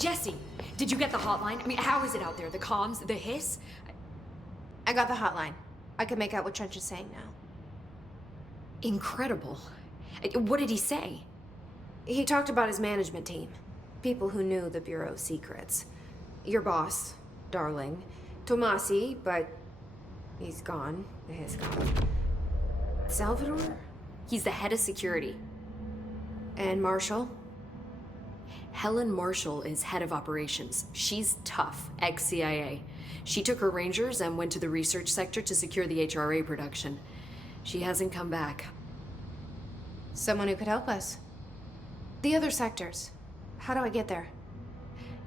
Jesse, did you get the hotline? I mean, how is it out there? The comms, the hiss? I got the hotline. I can make out what Trench is saying now. Incredible. What did he say? He talked about his management team. People who knew the Bureau's secrets. Your boss, Darling. Tomasi, but he's gone. He's gone. Salvador? He's the head of security. And Marshall? Helen Marshall is head of operations. She's tough, ex-CIA. She took her Rangers and went to the research sector to secure the HRA production. She hasn't come back. Someone who could help us. The other sectors. How do I get there?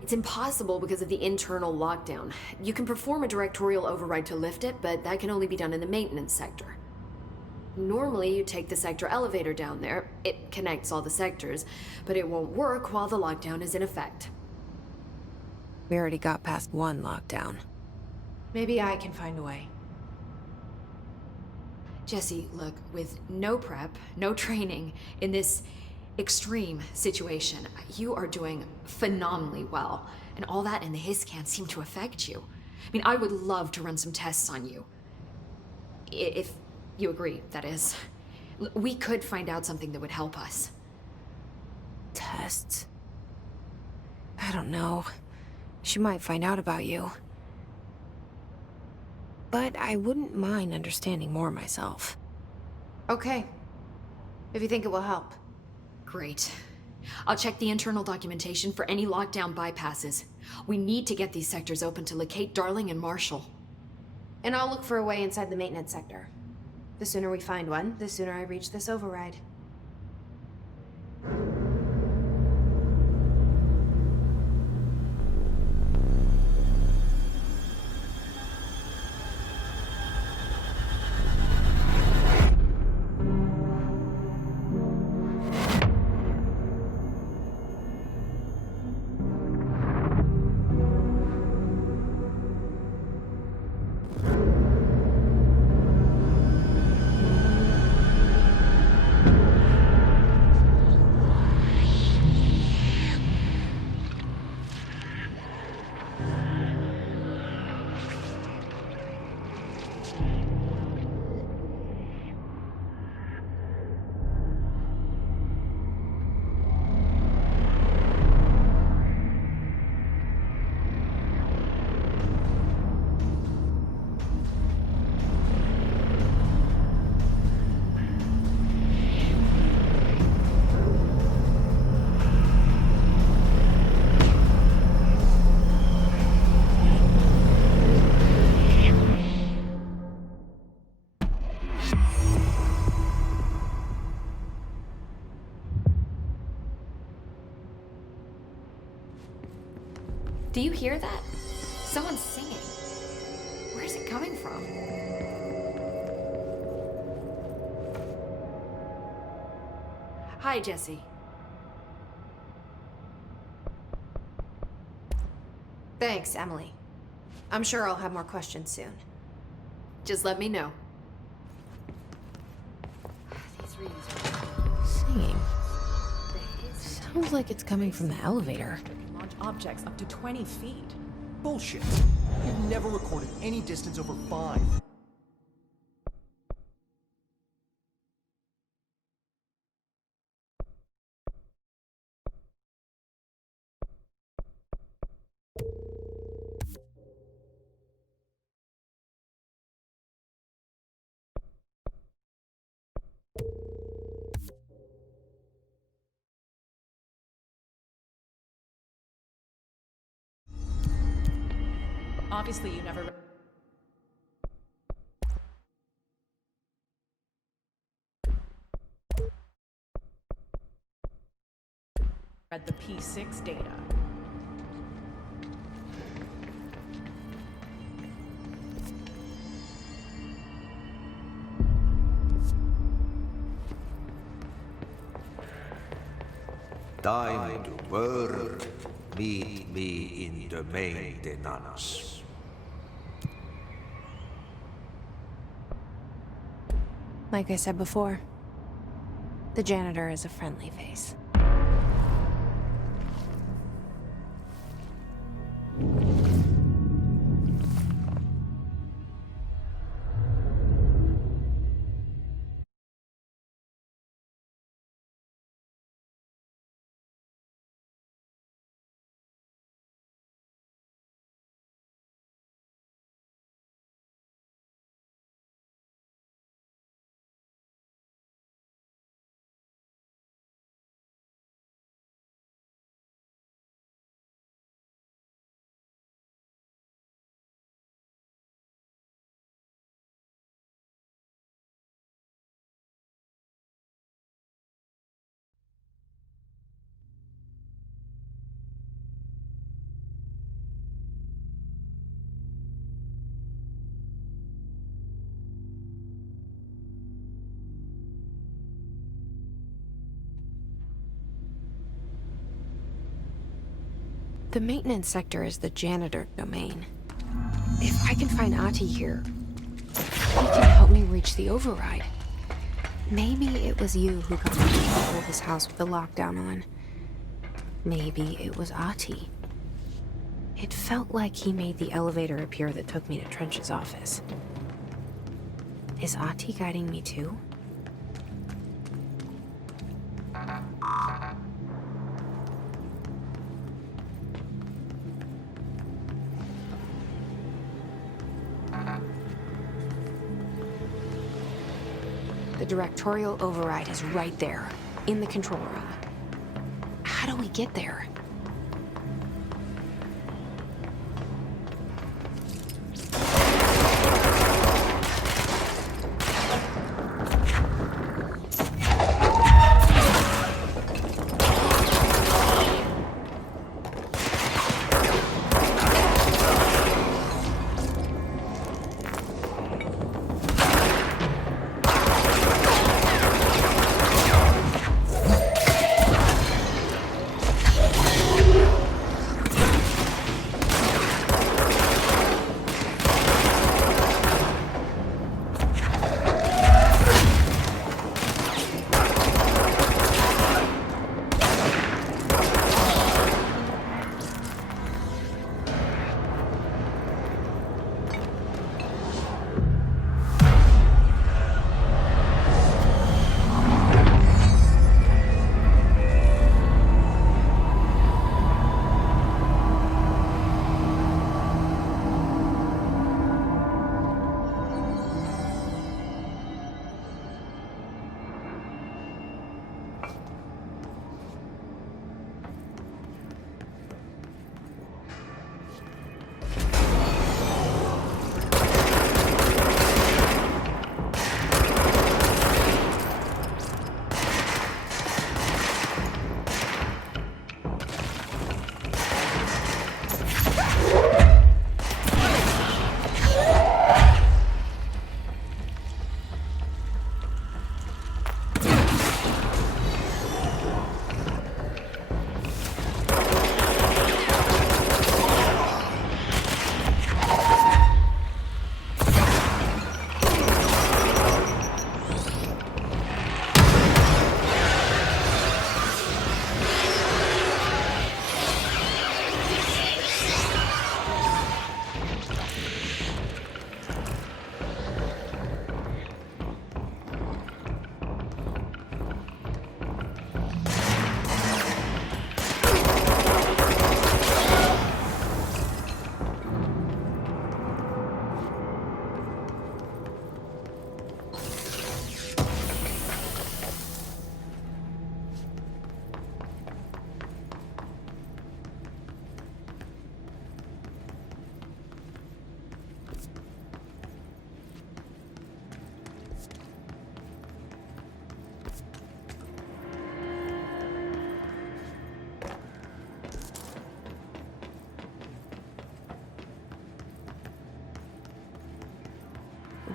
It's impossible because of the internal lockdown. You can perform a directorial override to lift it, but that can only be done in the maintenance sector. Normally, you take the sector elevator down there. It connects all the sectors, but it won't work while the lockdown is in effect. We already got past one lockdown. Maybe I can find a way. Jesse, look, with no prep, no training, in this extreme situation, you are doing phenomenally well. And all that and the hiss can't seem to affect you. I mean, I would love to run some tests on you. If you agree, that is. We could find out something that would help us. Tests? I don't know. She might find out about you. But I wouldn't mind understanding more myself. Okay. If you think it will help. Great. I'll check the internal documentation for any lockdown bypasses. We need to get these sectors open to locate Darling and Marshall. And I'll look for a way inside the maintenance sector. The sooner we find one, the sooner I reach this override. Do you hear that? Someone's singing. Where's it coming from? Hi, Jesse. Thanks, Emily. I'm sure I'll have more questions soon. Just let me know. These readings are... Singing. Sounds like it's coming from the elevator. Launch objects up to 20 feet. Bullshit. You've never recorded any distance over 5. Obviously, you never read the P6 data. Time to work. Meet me in the maintenance. Like I said before, the janitor is a friendly face. The maintenance sector is the janitor domain. If I can find Ahti here, he can help me reach the override. Maybe it was you who got me to this house with the lockdown on. Maybe it was Ahti. It felt like he made the elevator appear that took me to Trench's office. Is Ahti guiding me too? The directorial override is right there, in the control room. How do we get there?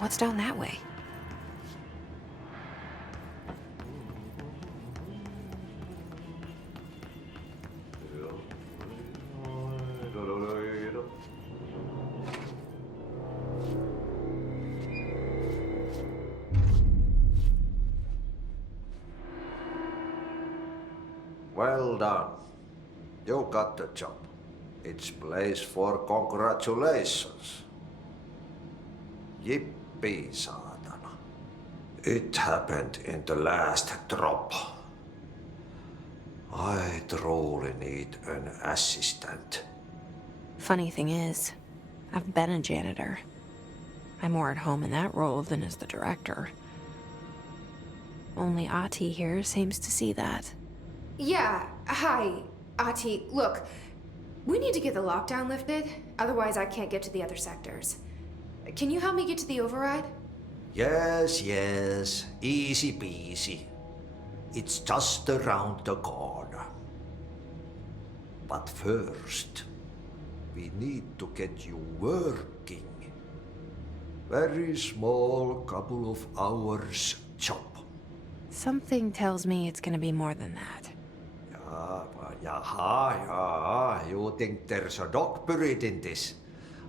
What's down that way? Well done. You got the job. It's place for congratulations. Yippee, saatana. It happened in the last drop. I truly need an assistant. Funny thing is, I've been a janitor. I'm more at home in that role than as the director. Only Ahti here seems to see that. Yeah, hi, Ahti. Look, we need to get the lockdown lifted, otherwise I can't get to the other sectors. Can you help me get to the override? Yes, easy peasy. It's just around the corner. But first, we need to get you working. Very small, couple of hours job. Something tells me it's gonna be more than that. Yeah, but Yaha, you think there's a dog buried in this?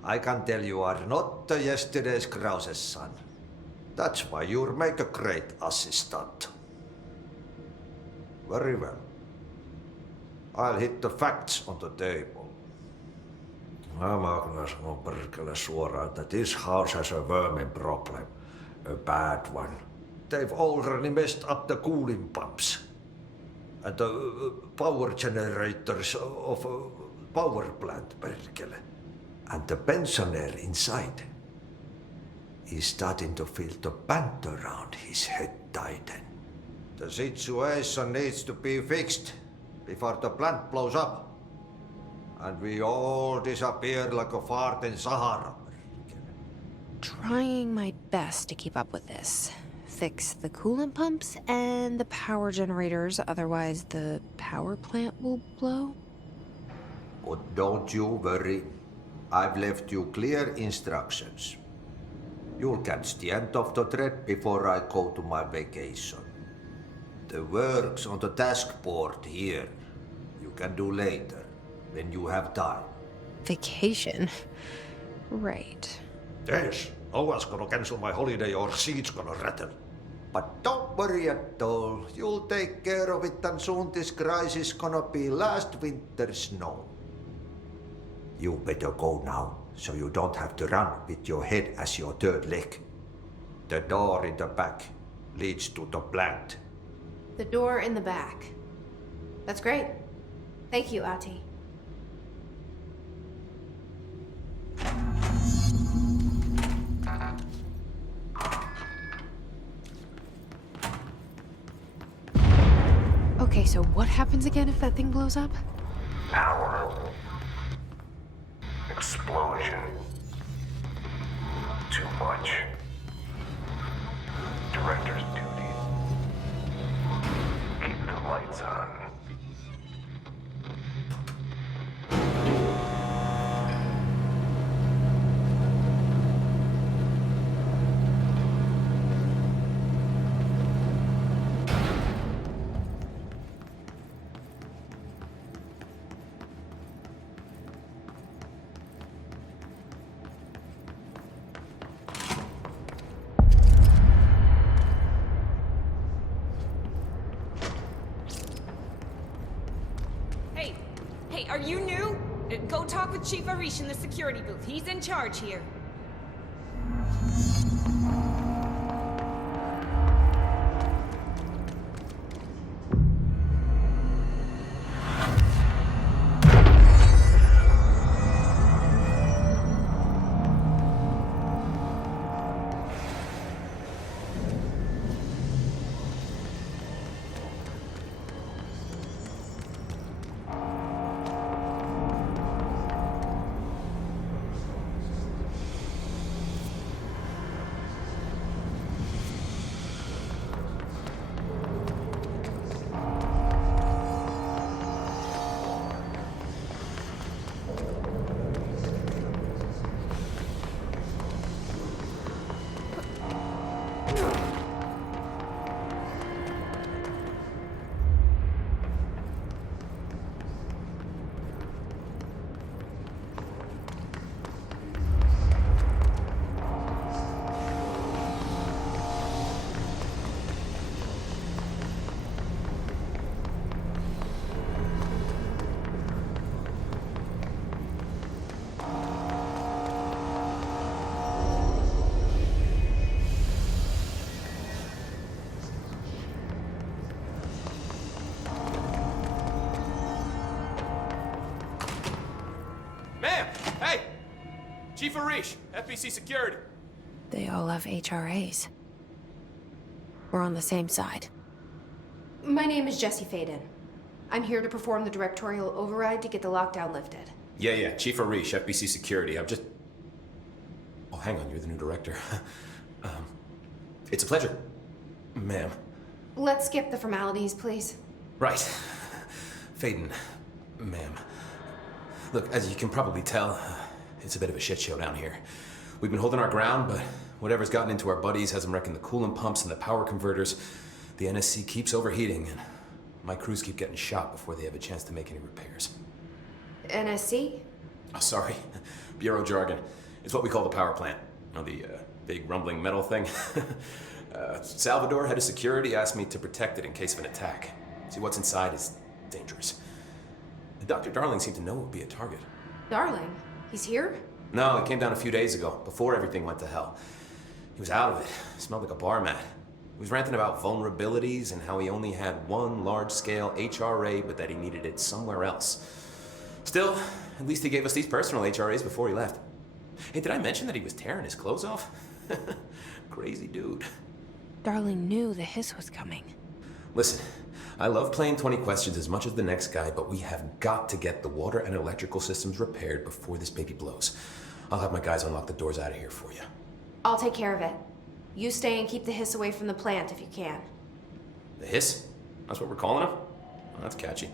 I can tell you are not yesterday's Krause's son. That's why you'll make a great assistant. Very well. I'll hit the facts on the table. Mä kyllä sanon perkele suoraan, että this house has a vermin problem. A bad one. They've already messed up the cooling pumps. And the power generators of a power plant, perkele. And the pensioner inside is starting to feel the band around his head tighten. The situation needs to be fixed before the plant blows up. And we all disappear like a fart in Sahara. Trying my best to keep up with this. Fix the coolant pumps and the power generators, otherwise the power plant will blow. But don't you worry. I've left you clear instructions. You'll catch the end of the thread before I go to my vacation. The work's on the task board here. You can do later, when you have time. Vacation? Right. Yes, no one's gonna cancel my holiday or seat's gonna rattle. But don't worry at all. You'll take care of it and soon this crisis gonna be last winter's snow. You better go now, so you don't have to run with your head as your third leg. The door in the back leads to the plant. The door in the back. That's great. Thank you, Ati. Okay, so what happens again if that thing blows up? Power. Explosion. Too much. Director's duty. Keep the lights on. Hey, are you new? Go talk with Chief Arish in the security booth. He's in charge here. Chief Arish, FBC Security. They all have HRAs. We're on the same side. My name is Jesse Faden. I'm here to perform the directorial override to get the lockdown lifted. Yeah, Chief Arish, FBC Security. I'm just... Oh, hang on, you're the new director. It's a pleasure, ma'am. Let's skip the formalities, please. Right. Faden, ma'am. Look, as you can probably tell, it's a bit of a shit show down here. We've been holding our ground, but whatever's gotten into our buddies has them wrecking the coolant pumps and the power converters. The NSC keeps overheating, and My crews keep getting shot before they have a chance to make any repairs. NSC? Oh, sorry. Bureau jargon. It's what we call the power plant. You know, the big rumbling metal thing? Salvador, head of security, asked me to protect it in case of an attack. See, what's inside is dangerous. Dr. Darling seemed to know it would be a target. Darling? He's here? No, he came down a few days ago, before everything went to hell. He was out of it. Smelled like a bar mat. He was ranting about vulnerabilities and how he only had one large-scale HRA, but that he needed it somewhere else. Still, at least he gave us these personal HRAs before he left. Hey, did I mention that he was tearing his clothes off? Crazy dude. Darling knew the hiss was coming. Listen, I love playing 20 questions as much as the next guy, but we have got to get the water and electrical systems repaired before this baby blows. I'll have my guys unlock the doors out of here for you. I'll take care of it. You stay and keep the hiss away from the plant if you can. The hiss? That's what we're calling him? Oh, that's catchy.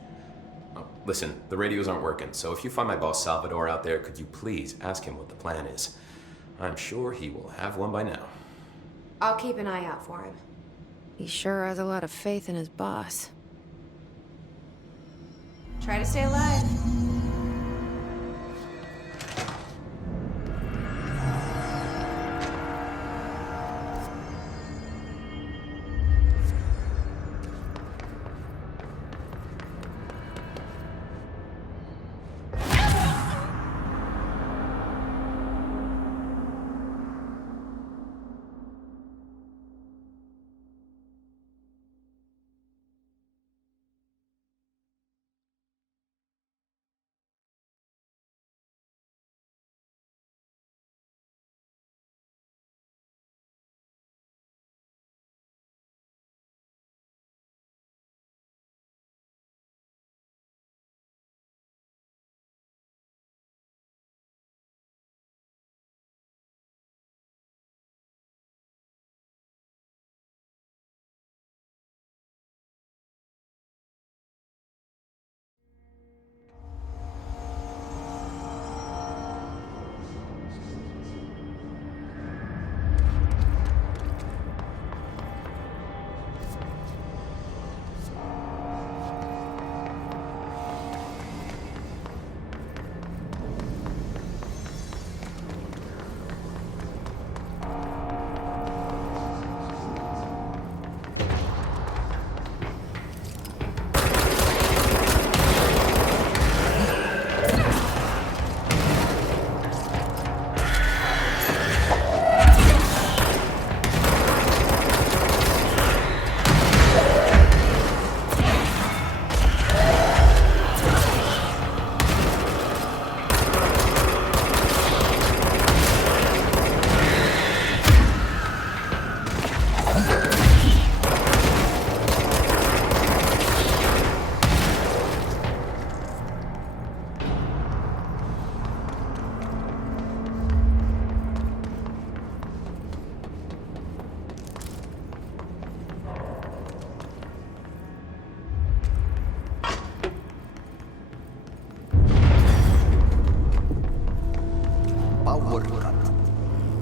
Oh, listen, the radios aren't working, so if you find my boss Salvador out there, could you please ask him what the plan is? I'm sure he will have one by now. I'll keep an eye out for him. He sure has a lot of faith in his boss. Try to stay alive.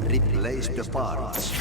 Replace the parts.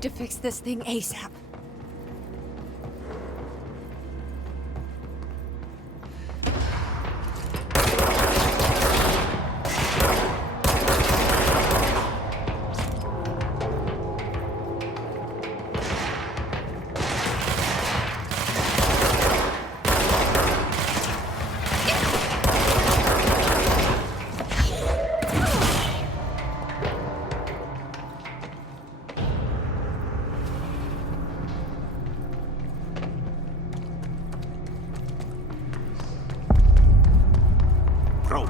need to fix this thing ASAP. Bro.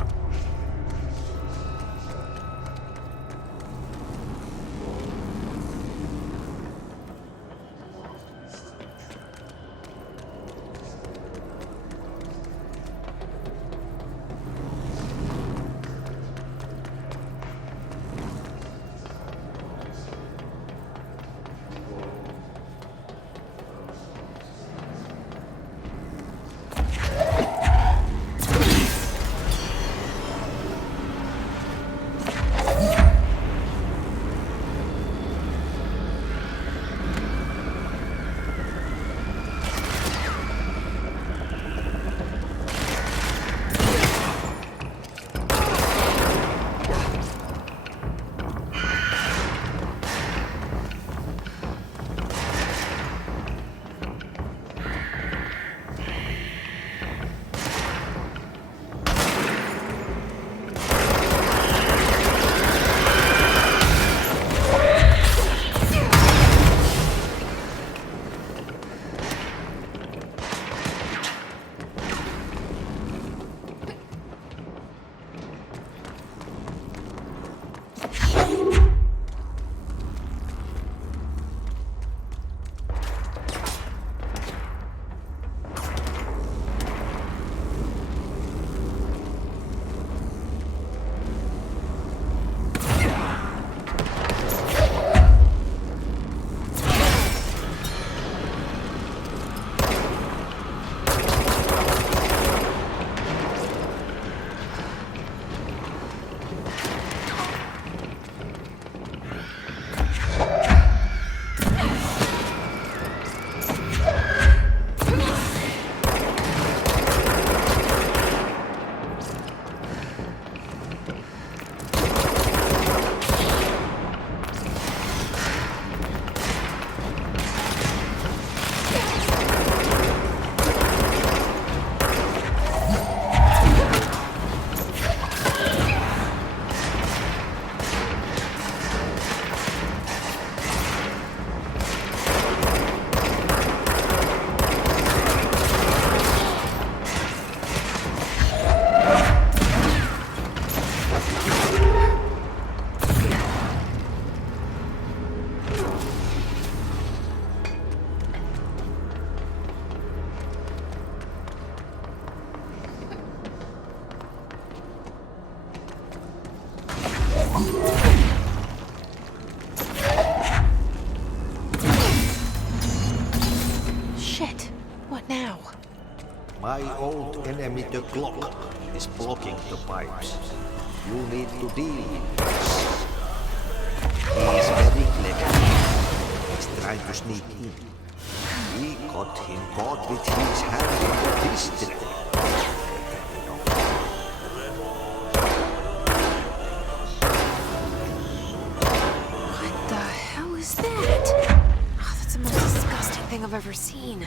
Shit. What now? My old enemy, the clock, is blocking the pipes. You need to deal with this. He is very clever. He's trying to sneak in. We got him caught with his hand in the district. What the hell is that? Oh, that's the most disgusting thing I've ever seen.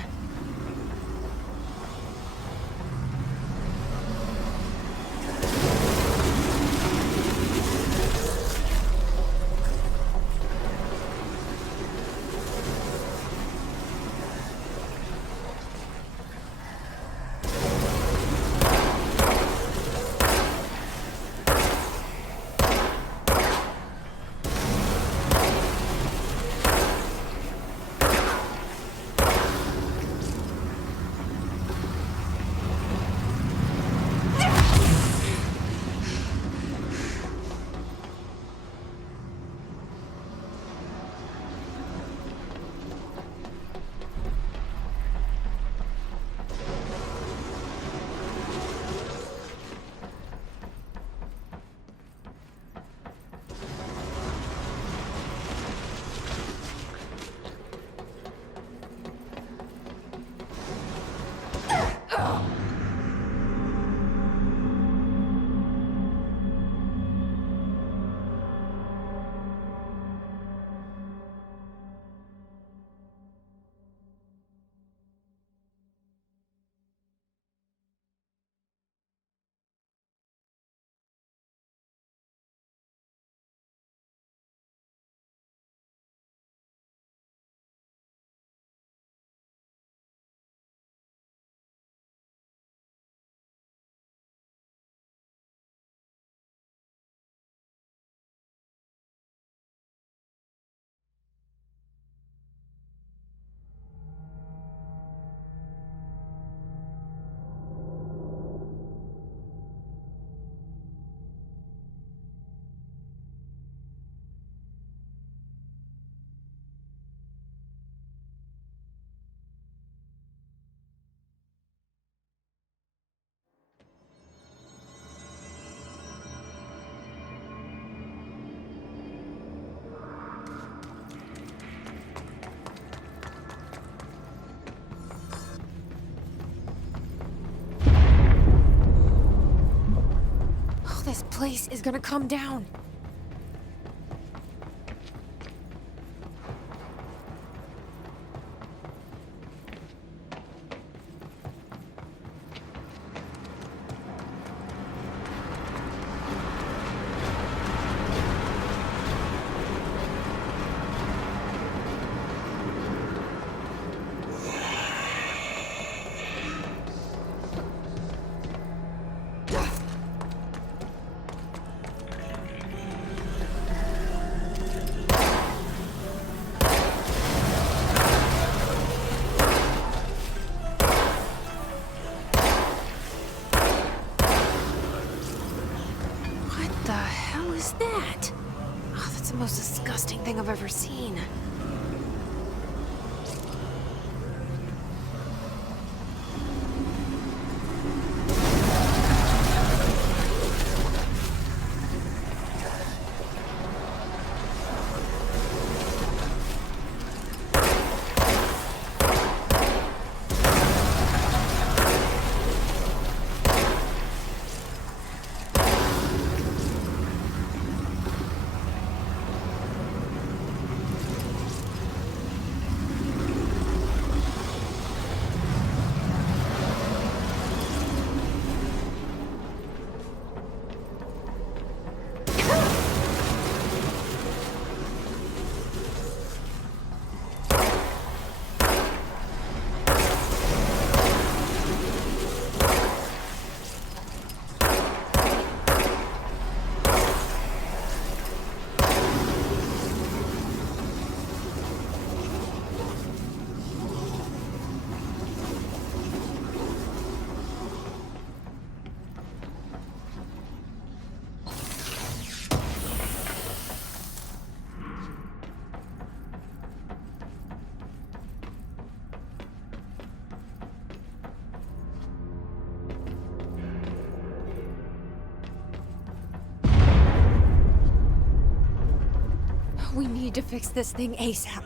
place is gonna come down. What the hell is that? Oh, that's the most disgusting thing I've ever seen. We need to fix this thing ASAP.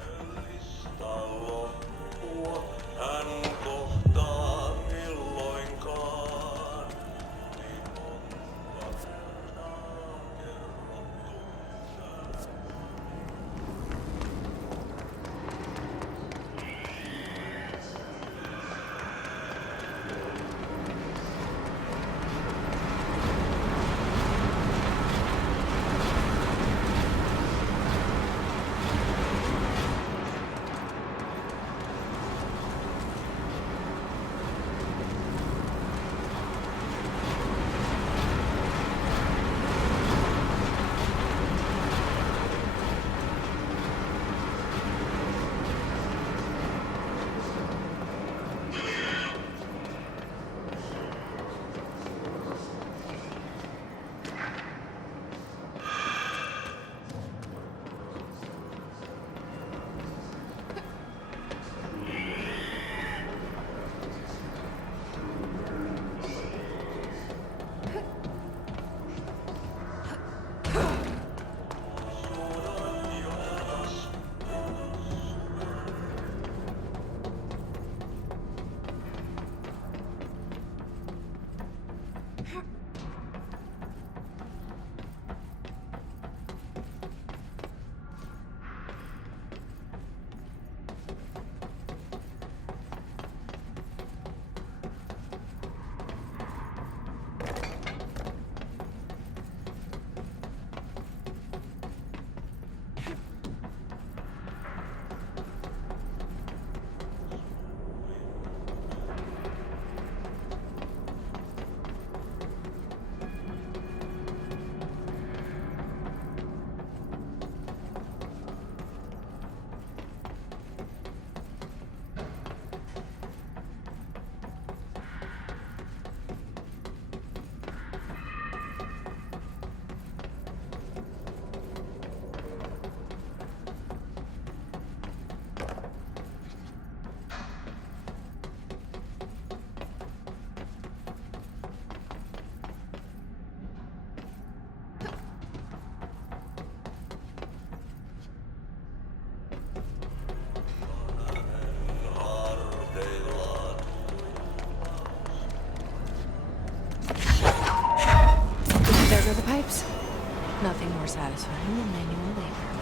nothing more satisfying than manual labor.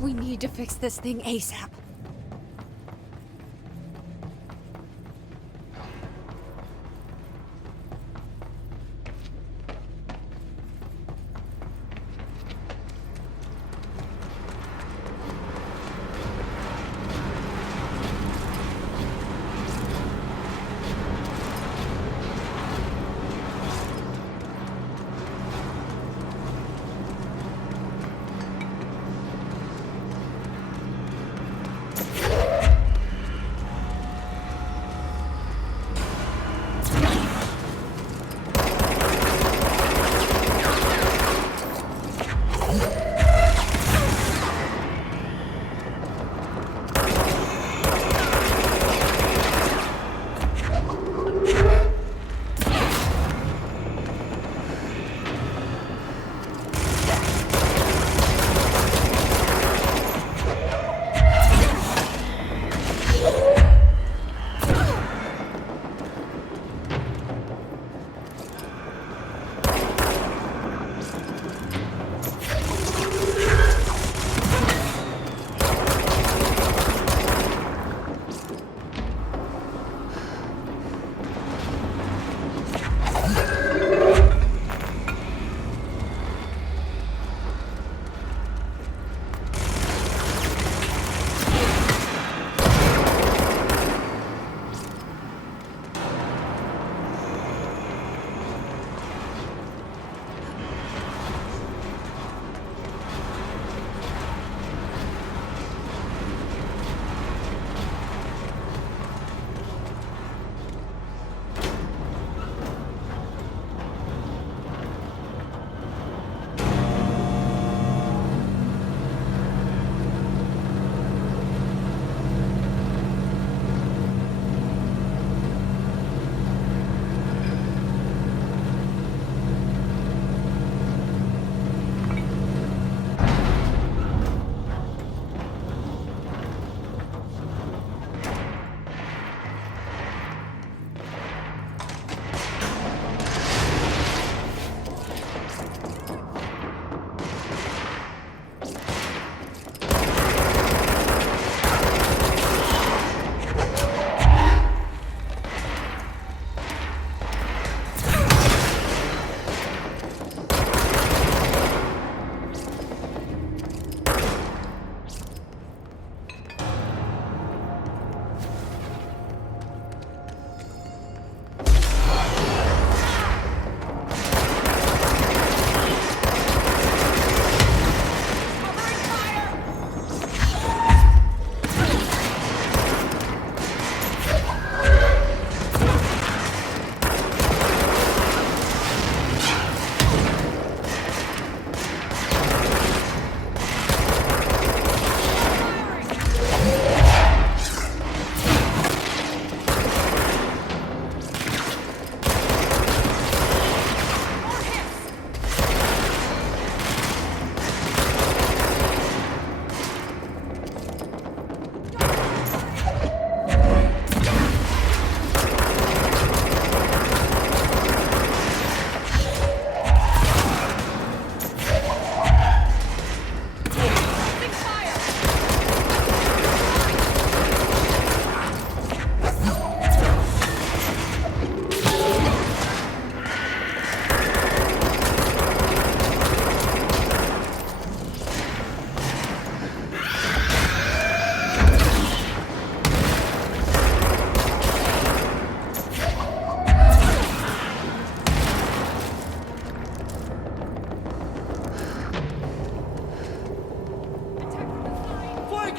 We need to fix this thing ASAP.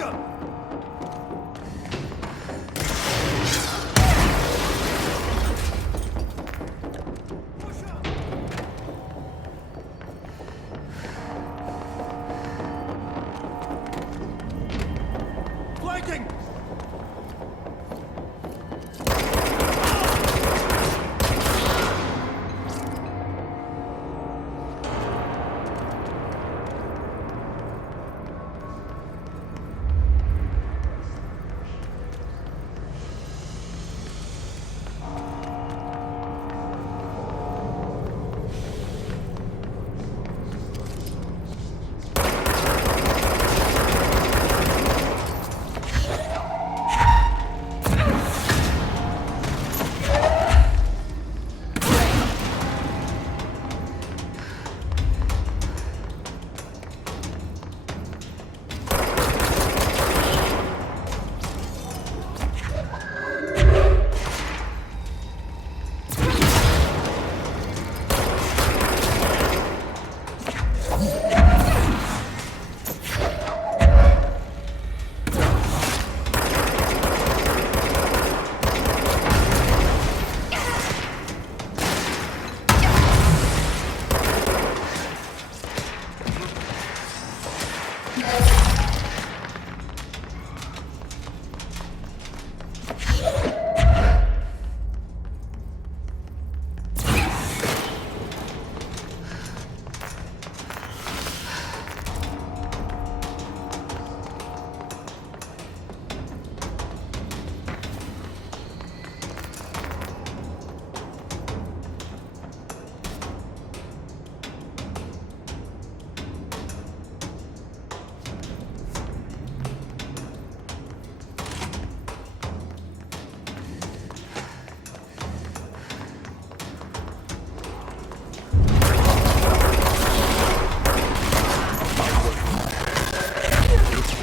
Tiger! Flanking!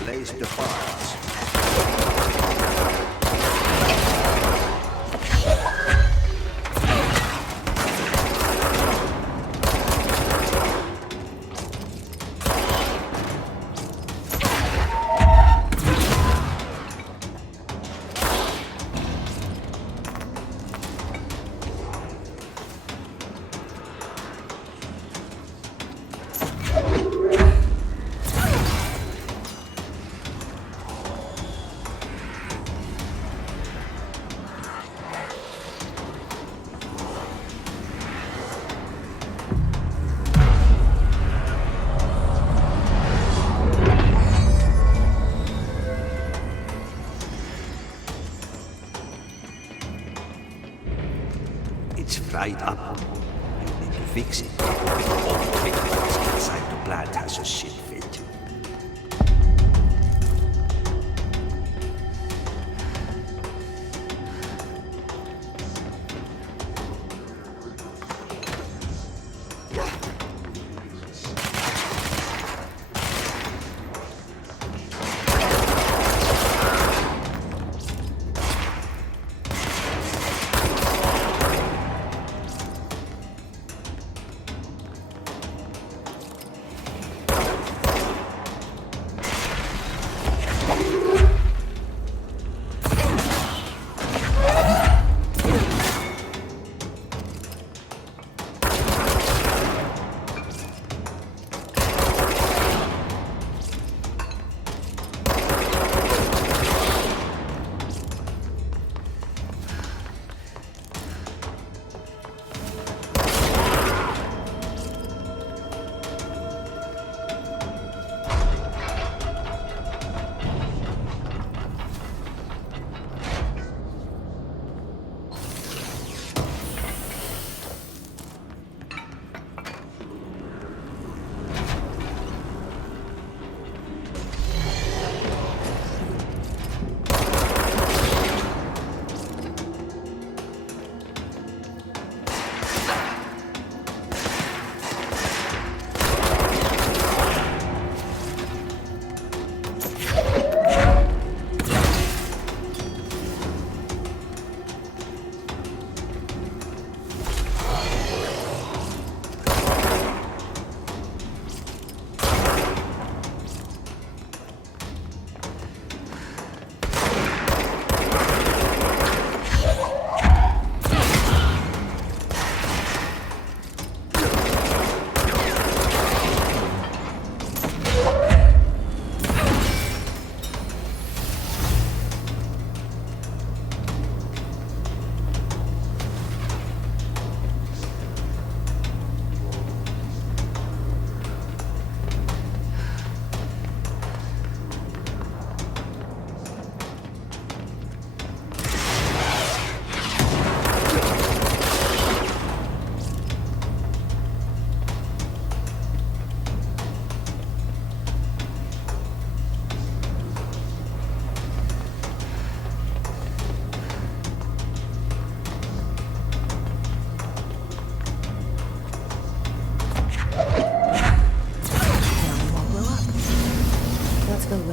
Blaze the fires. It's fried up. You need to fix it. All the chemicals inside the plant has a shit fit.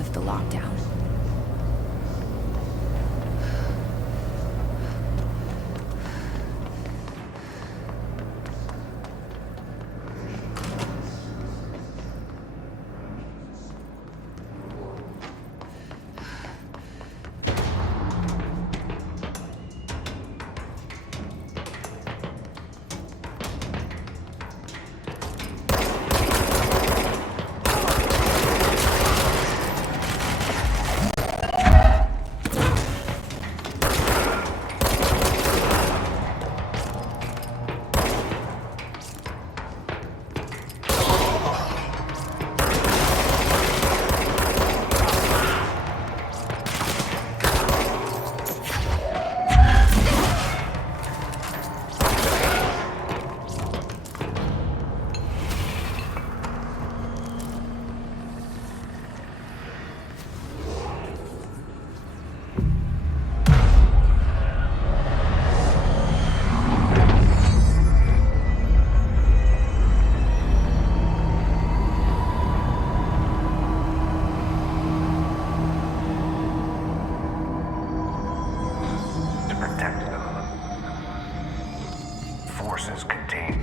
lift the lockdown. To protect them. Forces contained.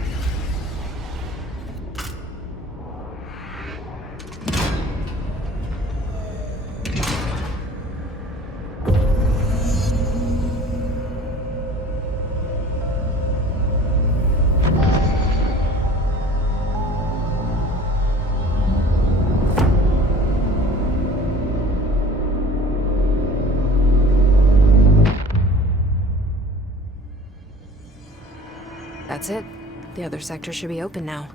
That's it. The other sector should be open now.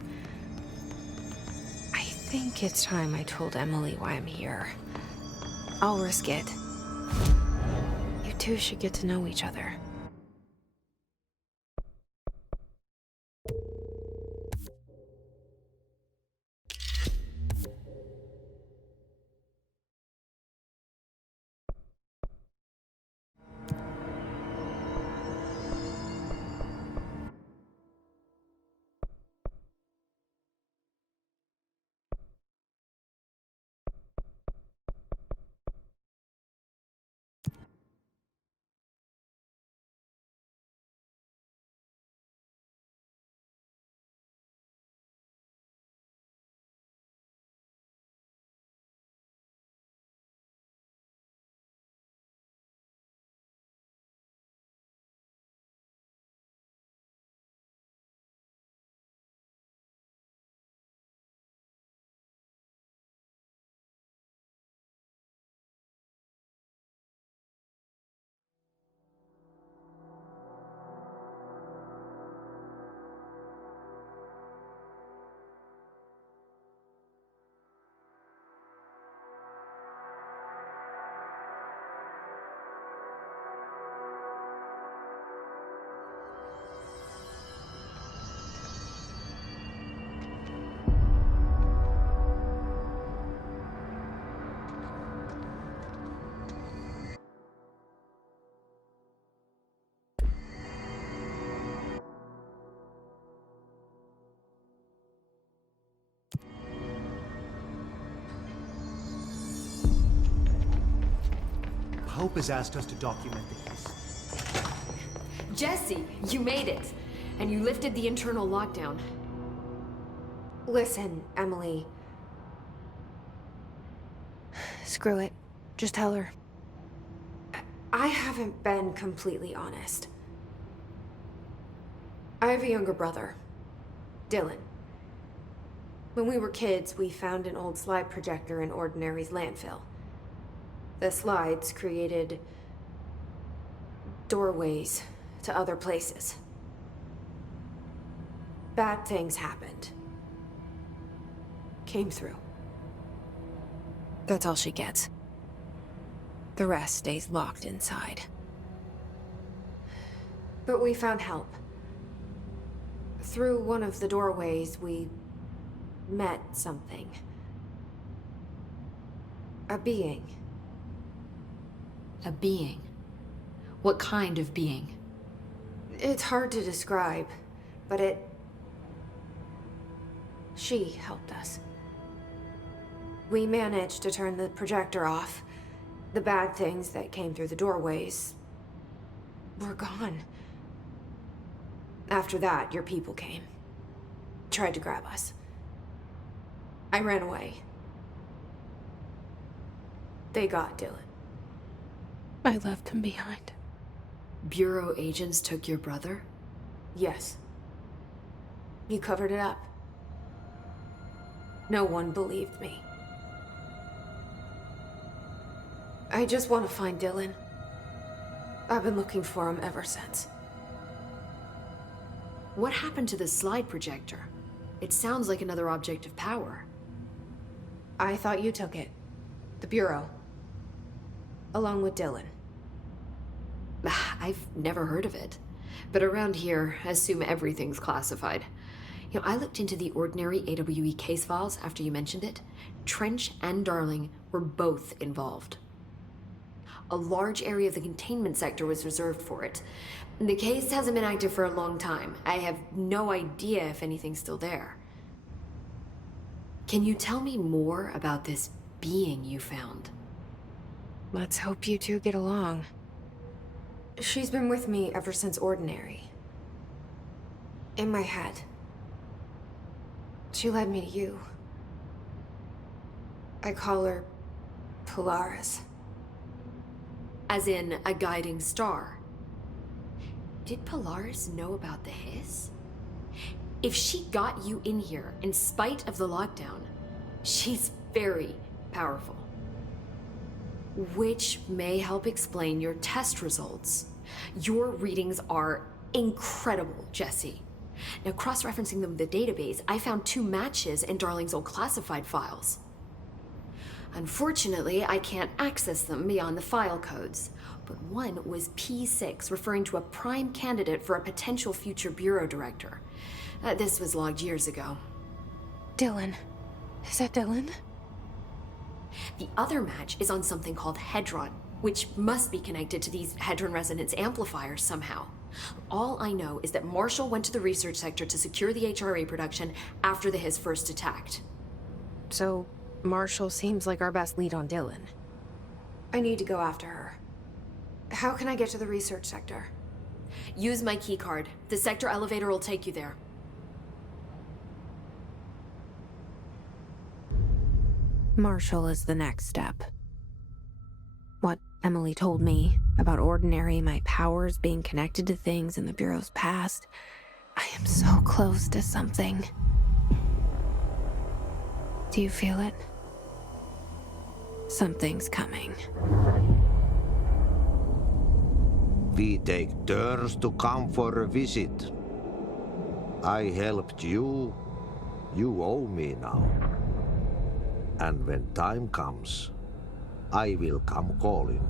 I think it's time I told Emily why I'm here. I'll risk it. You two should get to know each other. Hope has asked us to document the case. Jesse, you made it. And you lifted the internal lockdown. Listen, Emily. Screw it. Just tell her. I haven't been completely honest. I have a younger brother, Dylan. When we were kids, we found an old slide projector in Ordinary's landfill. The slides created doorways to other places. Bad things happened. Came through. That's all she gets. The rest stays locked inside. But we found help. Through one of the doorways, we met something. A being. A being? What kind of being? It's hard to describe, but she helped us. We managed to turn the projector off. The bad things that came through the doorways were gone. After that, your people came. Tried to grab us. I ran away. They got Dylan. I left him behind. Bureau agents took your brother? Yes. You covered it up. No one believed me. I just want to find Dylan. I've been looking for him ever since. What happened to the slide projector? It sounds like another object of power. I thought you took it. The Bureau. Along with Dylan. I've never heard of it. But around here, I assume everything's classified. You know, I looked into the ordinary AWE case files after you mentioned it. Trench and Darling were both involved. A large area of the containment sector was reserved for it. The case hasn't been active for a long time. I have no idea if anything's still there. Can you tell me more about this being you found? Let's hope you two get along. She's been with me ever since Ordinary. In my head. She led me to you. I call her Polaris. As in a guiding star. Did Polaris know about the hiss? If she got you in here in spite of the lockdown, she's very powerful. Which may help explain your test results. Your readings are incredible, Jesse. Now, cross-referencing them with the database, I found 2 matches in Darling's old classified files. Unfortunately, I can't access them beyond the file codes, but one was P6, referring to a prime candidate for a potential future bureau director. This was logged years ago. Dylan. Is that Dylan? The other match is on something called Hedron, which must be connected to these Hedron resonance amplifiers somehow. All I know is that Marshall went to the research sector to secure the HRA production after the Hiss first attacked. So, Marshall seems like our best lead on Dylan. I need to go after her. How can I get to the research sector? Use my keycard. The sector elevator will take you there. Marshall is the next step. What Emily told me about Ordinary, my powers being connected to things in the Bureau's past, I am so close to something. Do you feel it? Something's coming. We take turns to come for a visit. I helped you. You owe me now. And when time comes, I will come calling.